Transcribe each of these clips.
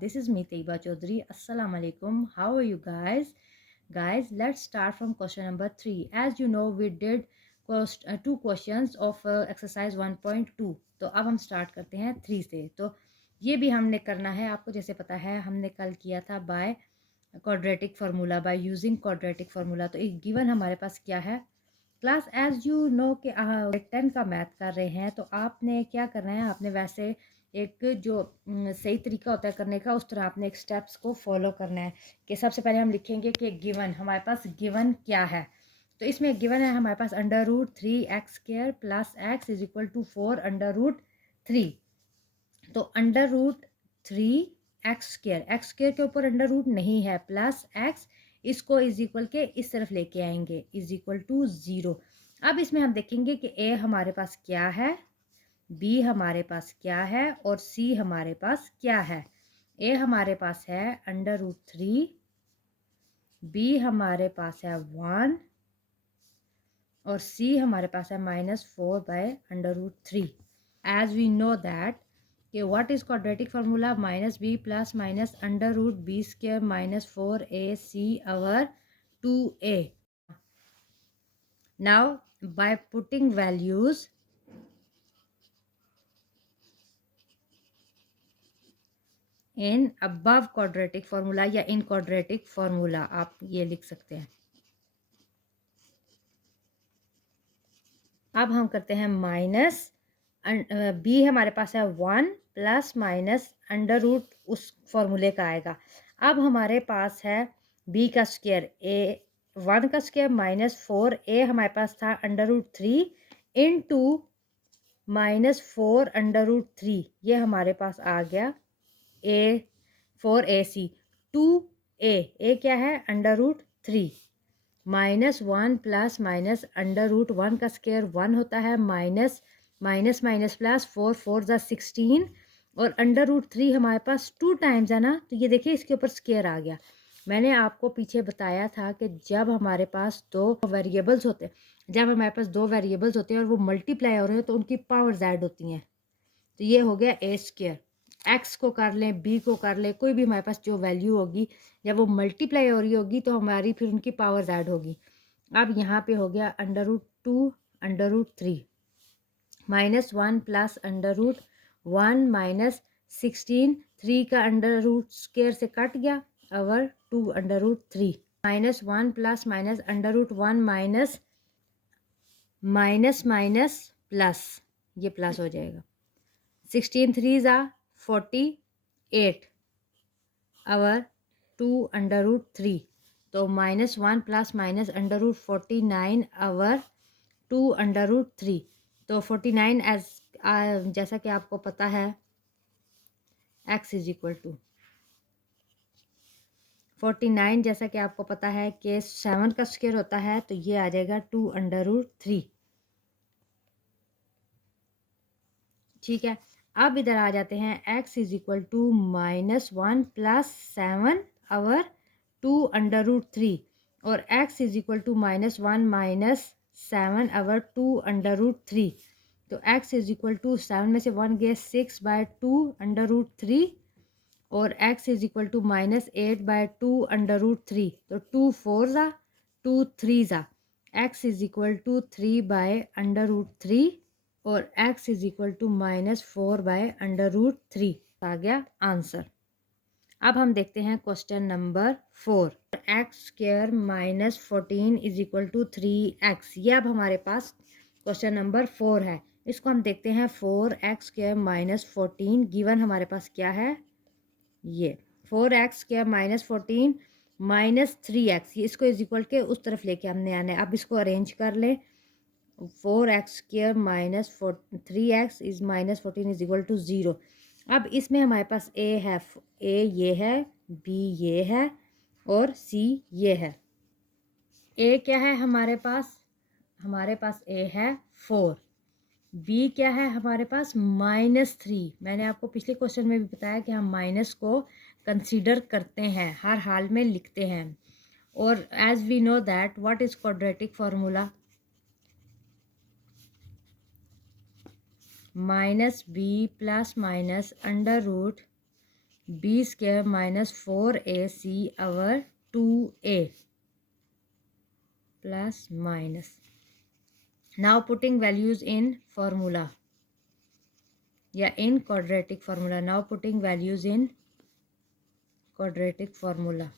This is me Taiba Chaudhary. Assalamu alaikum. How are you guys? Guys, let's start from question number 3. As you know, we did two questions of exercise 1.2. तो अब हम start करते हैं 3 से. तो ये भी हमने करना है. आपको जैसे पता है हमने कल किया था by quadratic formula, by using quadratic formula. तो एक गिवन हमारे पास क्या है क्लास, एज यू नो कि 10 का मैथ कर रहे हैं. तो आपने क्या करना है, आपने वैसे एक जो सही तरीका होता है करने का, उस तरह आपने एक स्टेप्स को फॉलो करना है. कि सबसे पहले हम लिखेंगे कि गिवन, हमारे पास गिवन क्या है. तो इसमें गिवन है हमारे पास √3x² plus x is equal to 4√3. तो √3x², x² के ऊपर अंडर रूट नहीं है, प्लस x, इसको इज इक्वल के इस तरफ लेके आएंगे, इज इक्वल टू 0. अब इसमें हम देखेंगे कि a हमारे पास क्या है, b हमारे पास क्या है और c हमारे पास क्या है. a हमारे पास है √3, b हमारे पास है 1 और c हमारे पास है -4/√3. एज वी नो दैट कि what is quadratic formula, -b plus minus √b² -4ac over 2a. Now by putting values in above quadratic formula या इन क्वाड्रेटिक फार्मूला, आप ये लिख सकते हैं. अब हम करते हैं माइनस, b हमारे पास है 1 प्लस माइनस अंडर रूट उस फॉर्मूले का आएगा. अब हमारे पास है b का स्क्वायर, a 1 का स्क्वायर -4a हमारे पास था √3 इंटू -4√3, ये हमारे पास आ गया a 4ac 2a क्या है √3 -1 प्लस माइनस √1 का स्क्वायर 1 होता है, माइनस माइनस माइनस प्लस 4 4 ज़ा 16 और √3 हमारे पास 2 टाइम्स है ना. तो ये देखिए इसके ऊपर स्क्वायर आ गया. मैंने आपको पीछे बताया था कि जब हमारे पास दो वेरिएबल्स होते हैं, जब हमारे पास दो वेरिएबल्स होते हैं और वो मल्टीप्लाई हो रहे हैं तो उनकी पावर्स ऐड होती हैं. तो ये हो गया a². x को कर लें, b को कर लें, कोई भी हमारे पास जो वैल्यू होगी जब वो मल्टीप्लाई हो रही होगी तो हमारी फिर उनकी पावर्स ऐड होगी. अब यहाँ पे हो गया √2 √3 -1 प्लस √1 -16, 3 का अंडर रूट स्क्वायर से कट गया over 2 √3 -1 plus minus √1 minus minus minus plus, ये प्लस हो जाएगा. 16 3 ज़ा 48 ओवर 2 √3. तो -1 प्लस माइनस √49 ओवर 2 √3. तो 49 एज जैसा कि आपको पता है x इज इक्वल टू 49, जैसा कि आपको पता है कि 7 का स्क्वायर होता है, तो ये आ जाएगा 2 √3. ठीक है. अब इधर आ जाते हैं, x is equal to -1 plus 7 over 2 √3 और x is equal to -1 minus 7 over 2 √3. तो x इज इक्वल टू 7 में से 1 गया 6/2 √3 और x इज इक्वल टू -8/2 √3. तो 2 4 ज़ा 2 3 ज़ा x इज इक्वल टू 3/√3 और x इज इक्वल टू -4/√3 आ गया आंसर. अब हम देखते हैं question number 4. x² -14 is equal to 3x. ये अब हमारे पास क्वेश्चन नंबर 4 है. इसको हम देखते हैं. 4x² -14 गिवन हमारे पास क्या है, ये 4x² -14 -3x, इसको इज इक्वल के उस तरफ लेके हमने आना है. अब इसको अरेंज कर लें. 4x² -3x is -14 is equal to 0. अब इसमें हमारे पास a है, a ये है, b ये है और c ये है. a क्या है हमारे पास a है 4, b क्या है हमारे पास -3. मैंने आपको पिछले क्वेश्चन में भी बताया कि हम माइनस को कंसीडर करते हैं, हर हाल में लिखते हैं. और as we know that what is quadratic formula, -b plus minus under root b square minus 4ac over 2a plus minus. Now putting values in formula. Yeah, in quadratic formula. Now putting values in quadratic formula.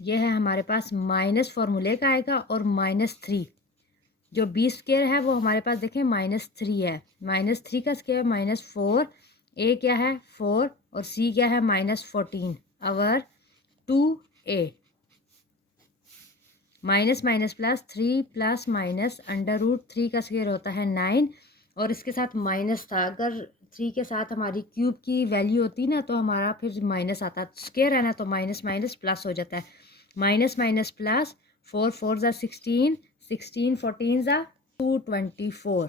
ये है हमारे पास minus फॉर्मूले का आएगा और -3 जो B square है वो हमारे पास देखें -3 है। -3 का स्क्वायर -4, ए क्या है 4 और सी क्या है -14 अवर 2a minus minus plus 3 plus minus √3 का स्क्वायर होता है 9 और इसके साथ माइनस था। अगर 3 के साथ हमारी क्यूब की वैल्यू होती ना तो हमारा फिर माइनस आता, स्क्वायर है ना तो माइनस माइनस प्लस हो जाता है। माइनस माइनस प्लस 4 4 ज़ा 16 16 14 ज़ा 224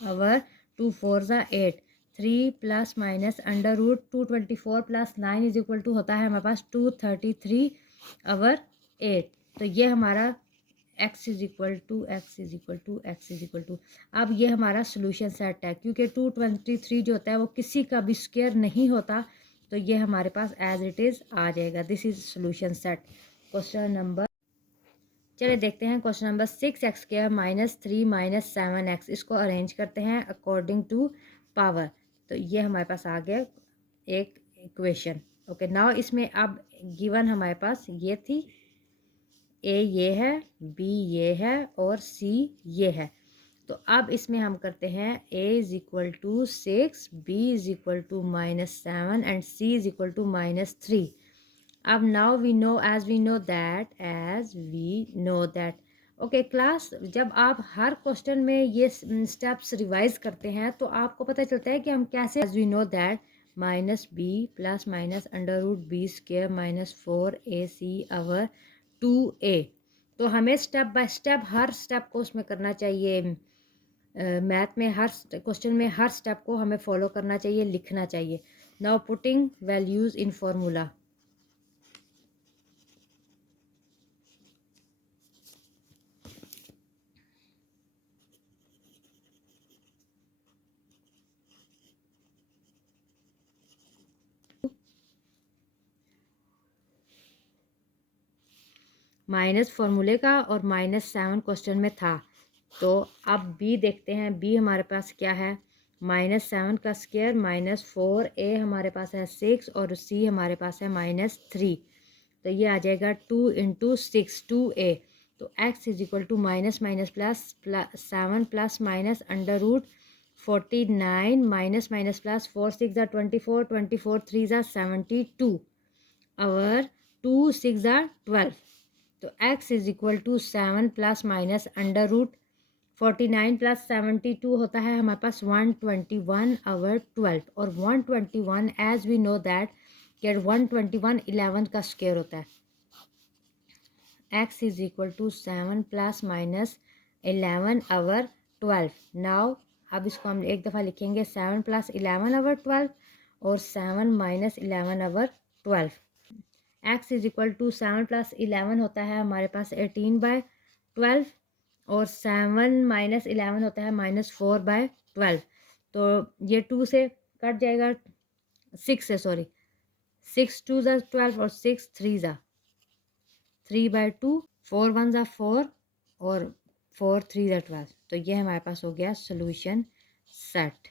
अवर 2 4 ज़ा 8 3 plus minus √224 plus 9 is equal to होता है हमारे पास 233 अवर 8। तो ये हमारा x is equal to x is equal to x is equal to. अब ये हमारा सोल्यूशन सेट है क्योंकि 223 जो होता है वो किसी का भी स्क्वायर नहीं होता, तो ये हमारे पास एज इट इज़ आ जाएगा। This is solution set. Question number, चलिए देखते हैं क्वेश्चन नंबर 6x² -3 -7x। इसको अरेंज करते हैं अकॉर्डिंग टू पावर। तो ये हमारे पास आ गया एक इक्वेशन। ओके, नाउ इसमें अब गिवन हमारे पास ये थी, ए ये है, बी ये है और सी ये है। तो अब इसमें हम करते हैं a is equal to 6, b is equal to -7 and c is equal to -3। अब now we know as we know that okay class, जब आप हर क्वेश्चन में ये स्टेप्स रिवाइज करते हैं तो आपको पता चलता है कि हम कैसे, as we know that -b plus minus √b² -4ac over 2a। तो हमें स्टेप बाय स्टेप हर स्टेप को उसमें करना चाहिए। मैथ में हर क्वेश्चन में हर स्टेप को हमें फॉलो करना चाहिए, लिखना चाहिए। Now putting values in formula. Minus फॉर्मूले का और -7 क्वेश्चन में था। तो अब बी देखते हैं, बी हमारे पास क्या है, -7 का स्क्वायर -4a हमारे पास है 6 और सी हमारे पास है -3। तो ये आ जाएगा 2 × 6 2a। तो x is equal to minus minus plus 7 plus minus √49 minus minus plus 4 6 ज़ा 24 24 3 ज़ा 72 अवर 2 6 ज़ा 12। तो x is equal to 7 plus minus √49 plus 72 होता है हमारे पास 121 अवर 12। और 121 एज वी नो दैट कि 121 11 का स्क्वायर होता है। x is equal to 7 plus minus 11 over 12। Now अब इसको हम एक दफ़ा लिखेंगे 7 प्लस 11 अवर 12 और 7 minus 11 over 12। x is equal to 7 plus 11 होता है हमारे पास 18/12 और 7 माइनस 11 होता है -4/12। तो ये 2 से कट जाएगा, 6 से, सॉरी 6 2 ज़ा 12 और 6 3 ज़ा 3/2 4 1 ज़ा 4 और 4 3 ज़ा 12। तो ये हमारे पास हो गया सोल्यूशन सेट।